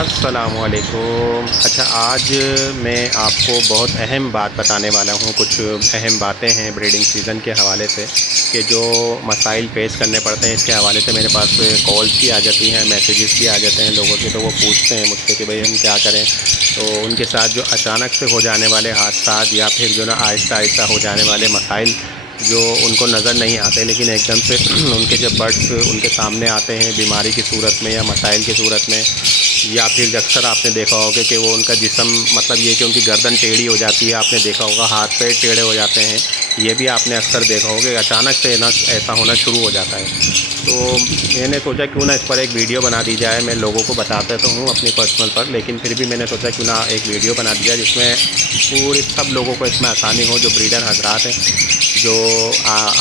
अस्सलामुअलैकुम। अच्छा, आज मैं आपको बहुत अहम बात बताने वाला हूँ। कुछ अहम बातें हैं ब्रीडिंग सीज़न के हवाले से कि जो मसाइल फ़ेस करने पड़ते हैं। इसके हवाले से मेरे पास कॉल्स भी आ जाती हैं, मैसेजेस भी आ जाते हैं लोगों के, तो वो पूछते हैं मुझसे कि भाई हम क्या करें। तो उनके साथ जो अचानक से हो जाने वाले हादसा या फिर जो ना आहिस्ता आहिस्ता हो जाने वाले मसाइल जो उनको नज़र नहीं आते, लेकिन एकदम से उनके जब बर्ड्स उनके सामने आते हैं बीमारी की सूरत में या मसाइल की सूरत में, या फिर अक्सर आपने देखा होगा कि वो उनका जिस्म, मतलब ये कि उनकी गर्दन टेढ़ी हो जाती है। आपने देखा होगा हाथ पैर टेढ़े हो जाते हैं। ये भी आपने अक्सर देखा होगा, अचानक से ना ऐसा होना शुरू हो जाता है। तो मैंने सोचा क्यों ना इस पर एक वीडियो बना दी जाए। मैं लोगों को बताता तो हूँ अपनी पर्सनल पर, लेकिन फिर भी मैंने सोचा क्यों ना एक वीडियो बना दी जाए जिसमें पूरे सब लोगों को इसमें आसानी हो। जो ब्रीडर हजरात हैं, जो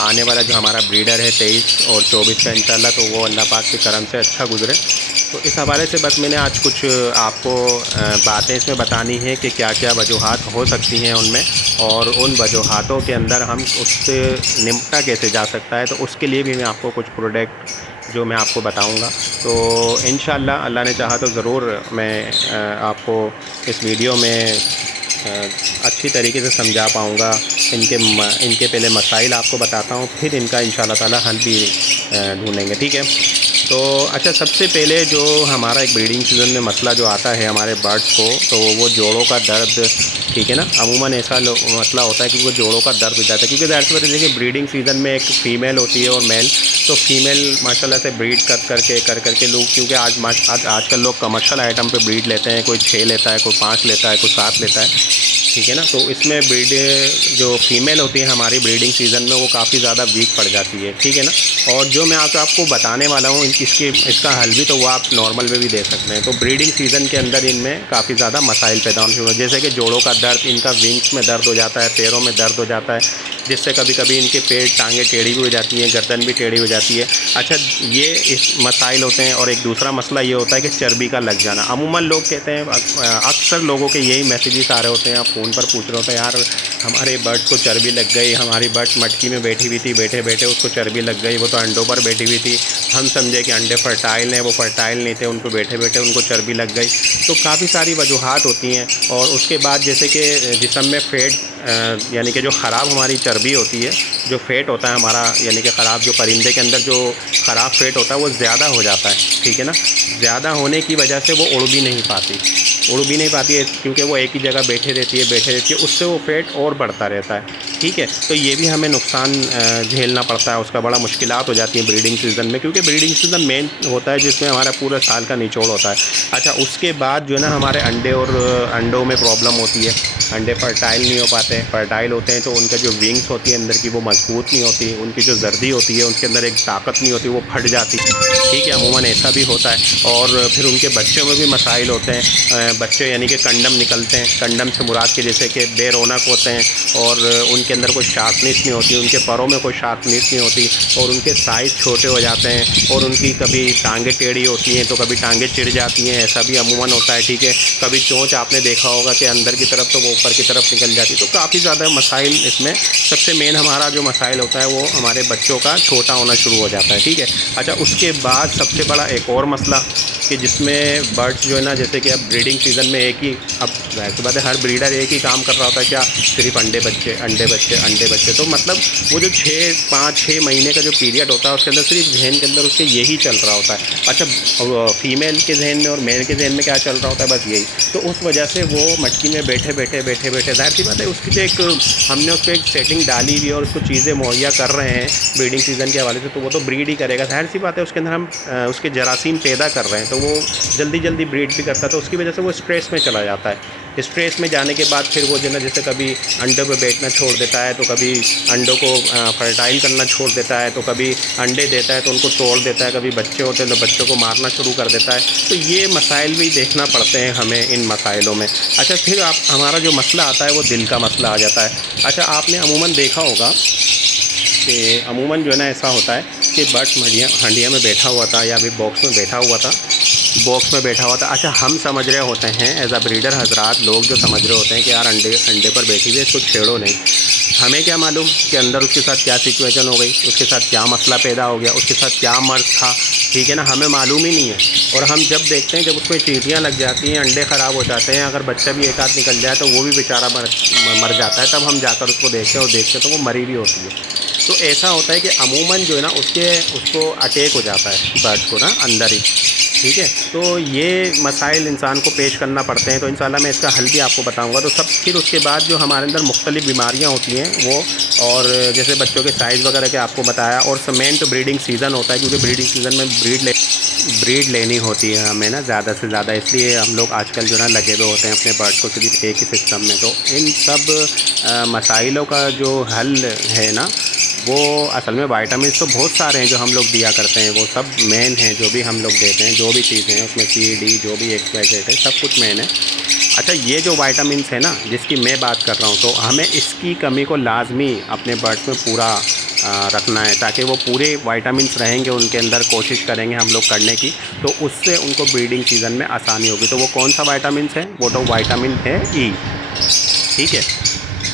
आने वाला जो हमारा ब्रीडर है 23 और 24 का इंशाल्लाह, तो वो अल्लाह पाक के करम से अच्छा गुजरे। तो इस हवाले से बस मैंने आज कुछ आपको बातें इसमें बतानी है कि क्या क्या वजूहात हो सकती हैं उनमें, और उन वजूहातों के अंदर हम उससे निपटा कैसे जा सकता है। तो उसके लिए भी मैं आपको कुछ प्रोडक्ट जो मैं आपको बताऊंगा। तो इंशाल्लाह अल्लाह ने चाहा तो ज़रूर मैं आपको इस वीडियो में अच्छी तरीके से समझा पाऊँगा। इनके पहले मसाइल आपको बताता हूँ, फिर इनका इंशाल्लाह ताला हल भी ढूँढेंगे, ठीक है। तो अच्छा, सबसे पहले जो हमारा एक ब्रीडिंग सीज़न में मसला जो आता है हमारे बर्ड्स को, तो वो जोड़ों का दर्द, ठीक है ना। अमूमन ऐसा मसला होता है कि वो जोड़ों का दर्द हो जाता है, क्योंकि ज़ाहिर सी बात है देखिए ब्रीडिंग सीज़न में एक फ़ीमेल होती है और मेल। तो फीमेल माशाल्लाह से ब्रीड कर करके लोग, क्योंकि आजकल लोग कमर्शियल आइटम पे ब्रीड लेते हैं। कोई 6 लेता है, कोई 5 लेता है, कोई 7 लेता है, ठीक है ना। तो इसमें ब्रीड जो फीमेल होती है हमारी ब्रीडिंग सीज़न में, वो काफ़ी ज़्यादा वीक पड़ जाती है, ठीक है ना। और जो मैं आपको बताने वाला हूँ इसका हल भी, तो वो आप नॉर्मल में भी दे सकते हैं। तो ब्रीडिंग सीज़न के अंदर इनमें काफ़ी ज़्यादा मसाइल पैदा होने शुरू हो, जैसे कि जोड़ों का दर्द, इनका विंग्स में दर्द हो जाता है, पैरों में दर्द हो जाता है, जिससे कभी कभी इनके पेट टांगें टेढ़ी भी हो जाती हैं, गर्दन भी टेढ़ी हो जाती है। अच्छा, ये इस मसाइल होते हैं। और एक दूसरा मसला ये होता है कि चर्बी का लग जाना। अमूमन लोग कहते हैं, अक्सर लोगों के यही मैसेजेस आ रहे होते हैं, आप फ़ोन पर पूछ रहे होते हैं, यार हमारे बर्ड्स को चर्बी लग गई, हमारी बर्ड्स मटकी में बैठी हुई थी, बैठे बैठे उसको चर्बी लग गई, वो तो अंडों पर बैठी हुई थी, हम समझे कि अंडे फर्टाइल हैं, वो फर्टाइल नहीं थे, उनको बैठे बैठे उनको चर्बी लग गई। तो काफ़ी सारी वजूहात होती हैं। और उसके बाद जैसे कि जिस्म में फ़ैट, यानी कि जो ख़राब हमारी चर्बी होती है, जो फ़ैट होता है हमारा, यानी कि ख़राब जो परिंदे के अंदर जो ख़राब फ़ैट होता है वो ज़्यादा हो जाता है, ठीक है ना। ज़्यादा होने की वजह से वो उड़ भी नहीं पाती है, क्योंकि वो एक ही जगह बैठे रहती है, उससे वो फ़ैट और बढ़ता रहता है, ठीक है। तो ये भी हमें नुकसान झेलना पड़ता है, उसका बड़ा मुश्किलात हो जाती है ब्रीडिंग सीज़न में, क्योंकि ब्रीडिंग सीज़न मेन होता है जिसमें हमारा पूरा साल का निचोड़ होता है। अच्छा, उसके बाद जो है ना हमारे अंडे और अंडों में प्रॉब्लम होती है। अंडे फर्टाइल नहीं हो पाते। फर्टाइल होते हैं तो उनका जो विंग्स होती है अंदर की, वो मजबूत नहीं होती, उनकी जो जर्दी होती है उनके अंदर एक ताकत नहीं होती, वो फट जाती है, ठीक है। अमूमन ऐसा भी होता है। और फिर उनके बच्चों में भी मसाइल होते हैं। बच्चे यानी कि कंडम निकलते हैं। कंडम से मुराद के जैसे कि बेरौनक होते हैं, और उनके अंदर कोई शार्पनेस नहीं होती, उनके परों में कोई शार्पनेस नहीं होती, और उनके साइज़ छोटे हो जाते हैं, और उनकी कभी टांगें टेढ़ी होती हैं तो कभी टांगें चिढ़ जाती हैं, ऐसा भी अमूमन होता है, ठीक है। कभी चोंच आपने देखा होगा कि अंदर की तरफ तो वो ऊपर की तरफ निकल जाती है। तो काफ़ी ज़्यादा मसाइल इसमें। सबसे मेन हमारा जो मसाइल होता है वो हमारे बच्चों का छोटा होना शुरू हो जाता है, ठीक है। अच्छा, उसके बाद सबसे बड़ा एक और मसला कि जिसमें बर्ड्स जो है ना, जैसे कि अब ब्रीडिंग सीज़न में एक ही, अब वैसे बात है हर ब्रीडर एक ही काम कर रहा होता है, क्या, सिर्फ अंडे बच्चे अंडे बच्चे अंडे बच्चे। तो मतलब वो जो 5-6 महीने का जो पीरियड होता है उसके अंदर सिर्फ जहन के अंदर उसके यही चल रहा होता है। अच्छा, फीमेल के जहन में और मेल के जहन में क्या चल रहा होता है, बस यही। तो उस वजह से वो मटकी में बैठे बैठे ज़ाहिर सी बात है उसकी जो एक, हमने उस पर एक सेटिंग डाली हुई है और उसको चीज़ें मुहैया कर रहे हैं ब्रीडिंग सीज़न के हवाले से, तो वो तो ब्रीड ही करेगा। ज़ाहिर सी बात है उसके अंदर हम उसके जरासीम पैदा कर रहे हैं, तो वो जल्दी जल्दी ब्रीड भी करता है। तो उसकी वजह से वो स्ट्रेस में चला जाता है। स्ट्रेस में जाने के बाद फिर वो जो है जैसे कभी अंडों पे बैठना छोड़ देता है, तो कभी अंडों को फर्टाइल करना छोड़ देता है, तो कभी अंडे देता है तो उनको तोड़ देता है, कभी बच्चे होते हैं तो बच्चों को मारना शुरू कर देता है। तो ये मसाइल भी देखना पड़ते हैं हमें इन मसाइलों में। अच्छा, फिर हमारा जो मसला आता है वो दिल का मसला आ जाता है। अच्छा, आपने अमूमन देखा होगा कि अमूमन जो है ना ऐसा होता है कि बर्ड्स हंडिया में बैठा हुआ था, या फिर बॉक्स में बैठा हुआ था। अच्छा, हम समझ रहे होते हैं एज अ ब्रीडर हजरात, लोग जो समझ रहे होते हैं कि यार अंडे पर बैठी हुई है, इसको छेड़ो नहीं। हमें क्या मालूम कि अंदर उसके साथ क्या सिचुएशन हो गई, उसके साथ क्या मसला पैदा हो गया, उसके साथ क्या मर्ज़ था, ठीक है ना, हमें मालूम ही नहीं है। और हम जब देखते हैं, जब उसमें चींटियाँ लग जाती हैं, अंडे ख़राब हो जाते हैं, अगर बच्चा भी एक आध निकल जाए तो वो भी बेचारा मर जाता है, तब हम जाकर उसको देखते हैं और देखते हैं तो वो मरी भी होती है। तो ऐसा होता है कि अमूमन जो है ना उसको अटैक हो जाता है बर्ड को ना अंदर ही, ठीक है। तो ये मसाइल इंसान को पेश करना पड़ते हैं, तो इंशाल्लाह मैं इसका हल भी आपको बताऊंगा। तो सब फिर उसके बाद जो हमारे अंदर मुख्तलिफ़ बीमारियां होती हैं वो, और जैसे बच्चों के साइज़ वगैरह के आपको बताया, और मेन तो ब्रीडिंग सीज़न होता है, क्योंकि ब्रीडिंग सीज़न में ब्रीड लेनी होती है हमें ना ज़्यादा से ज़्यादा, इसलिए हम लोग आजकल जो ना लगे हुए होते हैं अपने बर्ड को सिर्फ एक ही सिस्टम में। तो इन सब मसाइलों का जो हल है ना, वो असल में विटामिन तो बहुत सारे हैं जो हम लोग दिया करते हैं, वो सब मेन हैं जो भी हम लोग देते हैं, जो भी चीज़ें हैं उसमें सी डी जो भी XYZ है सब कुछ मेन है। अच्छा, ये जो विटामिन है ना जिसकी मैं बात कर रहा हूँ, तो हमें इसकी कमी को लाजमी अपने बर्ड्स में पूरा रखना है, ताकि वो पूरे विटामिन्स रहेंगे उनके अंदर, कोशिश करेंगे हम लोग करने की, तो उससे उनको ब्रीडिंग सीज़न में आसानी होगी। तो वो कौन सा विटामिन है? वो तो विटामिन है ई, ठीक है।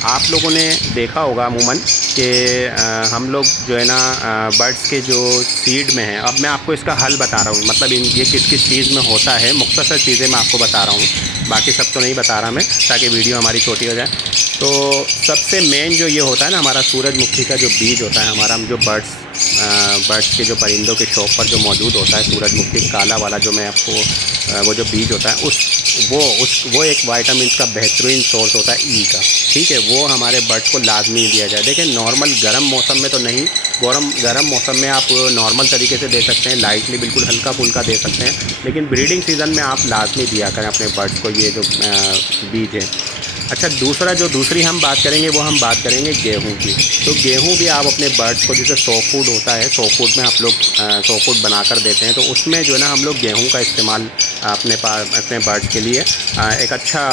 आप लोगों ने देखा होगा अमूमन कि हम लोग जो है ना बर्ड्स के जो सीड में है, अब मैं आपको इसका हल बता रहा हूँ, मतलब ये किस किस चीज़ में होता है, मुख्तसर चीज़ें मैं आपको बता रहा हूँ, बाकी सब तो नहीं बता रहा मैं, ताकि वीडियो हमारी छोटी हो जाए। तो सबसे मेन जो ये होता है ना, हमारा सूरजमुखी का जो बीज होता है, हमारा जो बर्ड्स के जो परिंदों के शौक पर जो मौजूद होता है, सूरजमुखी काला वाला जो मैं आपको वो जो बीज होता है, वो एक विटामिन का बेहतरीन सोर्स होता है ई का, ठीक है। वो हमारे बर्ड्स को लाजमी दिया जाए। देखिए, नॉर्मल गर्म मौसम में तो नहीं, गर्म मौसम में आप नॉर्मल तरीके से दे सकते हैं, लाइटली बिल्कुल हल्का फुल्का दे सकते हैं, लेकिन ब्रीडिंग सीज़न में आप लाजमी दिया करें अपने बर्ड्स को ये जो बीज है। अच्छा, दूसरी हम बात करेंगे, वो हम बात करेंगे गेहूं की। तो गेहूं भी आप अपने बर्ड्स को, जैसे सॉ फूड होता है, सॉ फूड में आप लोग सॉ फूड बनाकर देते हैं, तो उसमें जो है ना हम लोग गेहूं का इस्तेमाल अपने बर्ड्स के लिए एक अच्छा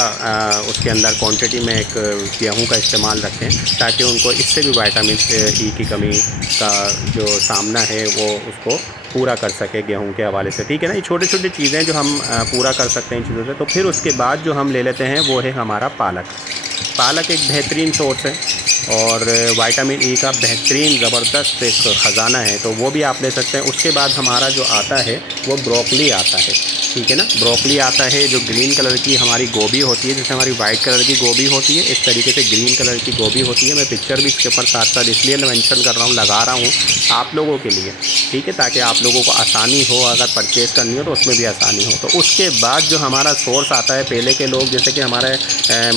उसके अंदर क्वांटिटी में एक गेहूं का इस्तेमाल रखें, ताकि उनको इससे भी विटामिन ई की कमी का जो सामना है वो उसको पूरा कर सके गेहूं के हवाले से, ठीक है ना। ये छोटी छोटी चीज़ें जो हम पूरा कर सकते हैं इन चीज़ों से। तो फिर उसके बाद जो हम ले लेते हैं वो है हमारा पालक एक बेहतरीन सोर्स है, और विटामिन ई का बेहतरीन ज़बरदस्त एक ख़जाना है, तो वो भी आप ले सकते हैं। उसके बाद हमारा जो आता है वो ब्रोकली आता है, ठीक है ना। ब्रोकली आता है जो ग्रीन कलर की हमारी गोभी होती है, जैसे हमारी वाइट कलर की गोभी होती है, इस तरीके से ग्रीन कलर की गोभी होती है। मैं पिक्चर भी इसके ऊपर साथ साथ इसलिए मेंशन कर रहा हूँ, लगा रहा हूँ आप लोगों के लिए, ठीक है, ताकि आप लोगों को आसानी हो, अगर परचेज़ करनी हो तो उसमें भी आसानी हो। तो उसके बाद जो हमारा सोर्स आता है, पहले के लोग जैसे कि हमारे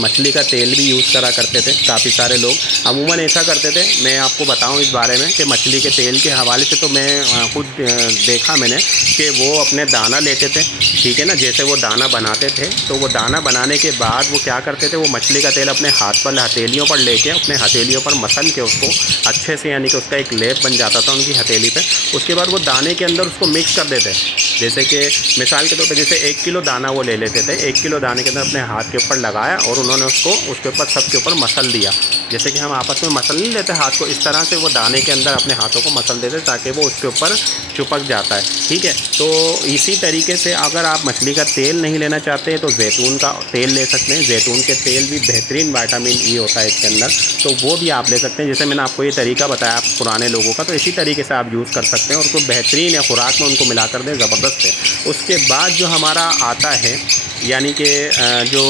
मछली का तेल भी यूज़ करा करते थे, काफ़ी सारे लोग अमूमन ऐसा करते थे। मैं आपको बताऊं इस बारे में कि मछली के तेल के हवाले से तो मैं खुद देखा मैंने कि वो अपने दाना लेते थे, ठीक है ना। जैसे वो दाना बनाते थे, तो वो दाना बनाने के बाद वो क्या करते थे, वो मछली का तेल अपने हाथ पर हथेलियों पर लेके, अपने हथेलियों पर मसल के उसको अच्छे से, यानी कि उसका एक लेप बन जाता था उनकी हथेली पे। उसके बाद वो दाने के अंदर उसको मिक्स कर देते, जैसे कि मिसाल के तौर पे जैसे 1 किलो दाना वो ले लेते थे, 1 किलो दाने के अंदर अपने हाथ के ऊपर लगाया और उन्होंने उसके ऊपर सबके ऊपर मसल दिया, जैसे कि हम आपस में मसल नहीं लेते हाथ को, इस तरह से वो दाने के अंदर अपने हाथों को मसल देते ताकि वो उसके ऊपर चिपक जाता है, ठीक है। तो इसी तरीके से अगर आप मछली का तेल नहीं लेना चाहते हैं तो जैतून का तेल ले सकते हैं। जैतून के तेल भी बेहतरीन विटामिन ई होता है इसके अंदर, तो वो भी आप ले सकते हैं। जैसे मैंने आपको ये तरीका बताया पुराने लोगों का, तो इसी तरीके से आप यूज़ कर सकते हैं और उसको बेहतरीन है खुराक में उनको मिला कर दें, ज़बरदस्त है। उसके बाद जो हमारा आता है, यानी कि जो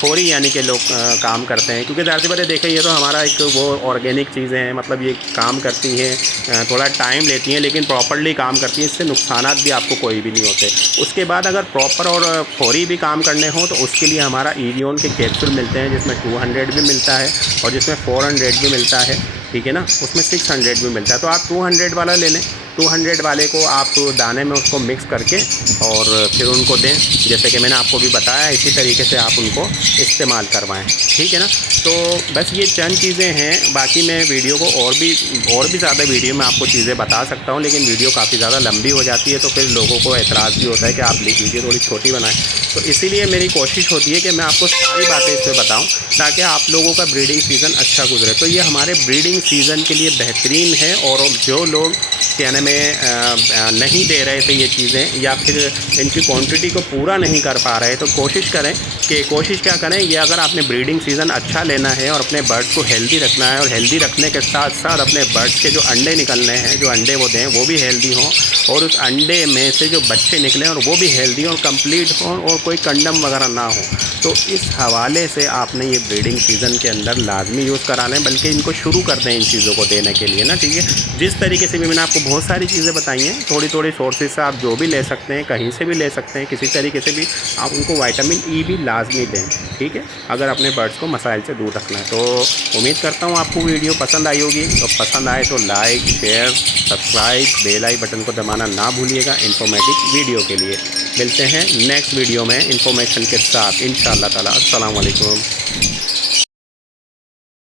फौरी यानी कि लोग काम करते हैं, क्योंकि ज़ाहिर सी बात है, देखें ये तो हमारा एक वो ऑर्गेनिक चीज़ें हैं, मतलब ये काम करती हैं, थोड़ा टाइम लेती हैं लेकिन प्रॉपर्ली काम करती हैं, इससे नुकसानात भी आपको कोई भी नहीं होते। उसके बाद अगर प्रॉपर और फौरी भी काम करने हों तो उसके लिए हमारा ईरियोन के कैप्सूल मिलते हैं, जिसमें 200 भी मिलता है और जिसमें 400 भी मिलता है, ठीक है ना। उसमें 600 भी मिलता है, तो आप 200 वाला ले लें। 200 वाले को आप दाने में उसको मिक्स करके और फिर उनको दें, जैसे कि मैंने आपको भी बताया, इसी तरीके से आप उनको इस्तेमाल करवाएं, ठीक है ना। तो बस ये चंद चीज़ें हैं, बाकी मैं वीडियो को और भी ज़्यादा वीडियो में आपको चीज़ें बता सकता हूँ, लेकिन वीडियो काफ़ी ज़्यादा लंबी हो जाती है, तो फिर लोगों को एतराज़ भी होता है कि आप वीडियो थोड़ी छोटी बनाएं। तो इसीलिए मेरी कोशिश होती है कि मैं आपको सारी बातें इसमें बताऊं ताकि आप लोगों का ब्रीडिंग सीज़न अच्छा गुजरे। तो ये हमारे ब्रीडिंग सीज़न के लिए बेहतरीन है, और जो लोग कहने में नहीं दे रहे थे ये चीज़ें, या फिर इनकी क्वांटिटी को पूरा नहीं कर पा रहे, तो कोशिश क्या करें, ये अगर आपने ब्रीडिंग सीज़न अच्छा लेना है और अपने बर्ड्स को हेल्दी रखना है, और हेल्दी रखने के साथ साथ अपने बर्ड्स के जो अंडे निकलने हैं, जो अंडे वो दें वो भी हेल्दी हों, और उस अंडे में से जो बच्चे निकलें और वो भी हेल्दी और कंप्लीट हों, और कोई कंडम वगैरह ना हो। तो इस हवाले से आपने ये ब्रीडिंग सीज़न के अंदर लाजमी यूज़ करा लें, बल्कि इनको शुरू कर दें इन चीज़ों को देने के लिए ना, ठीक है। जिस तरीके से भी मैंने आपको बहुत सारी चीज़ें बताई हैं, थोड़ी थोड़ी सोर्सेज से आप जो भी ले सकते हैं, कहीं से भी ले सकते हैं, किसी तरीके से भी आप उनको विटामिन ई भी लाजमी दें, ठीक है, अगर अपने बर्ड्स को मसाइल से दूर रखना है। तो उम्मीद करता हूँ आपको वीडियो पसंद आई होगी। तो पसंद आए तो लाइक, शेयर, सब्सक्राइब, बेल आई बटन को दबाना ना भूलिएगा इन्फॉर्मेटिव वीडियो के लिए। मिलते हैं नेक्स्ट वीडियो में इन्फॉर्मेशन के साथ इंशाअल्लाह ताला। अस्सलाम वालेकुम।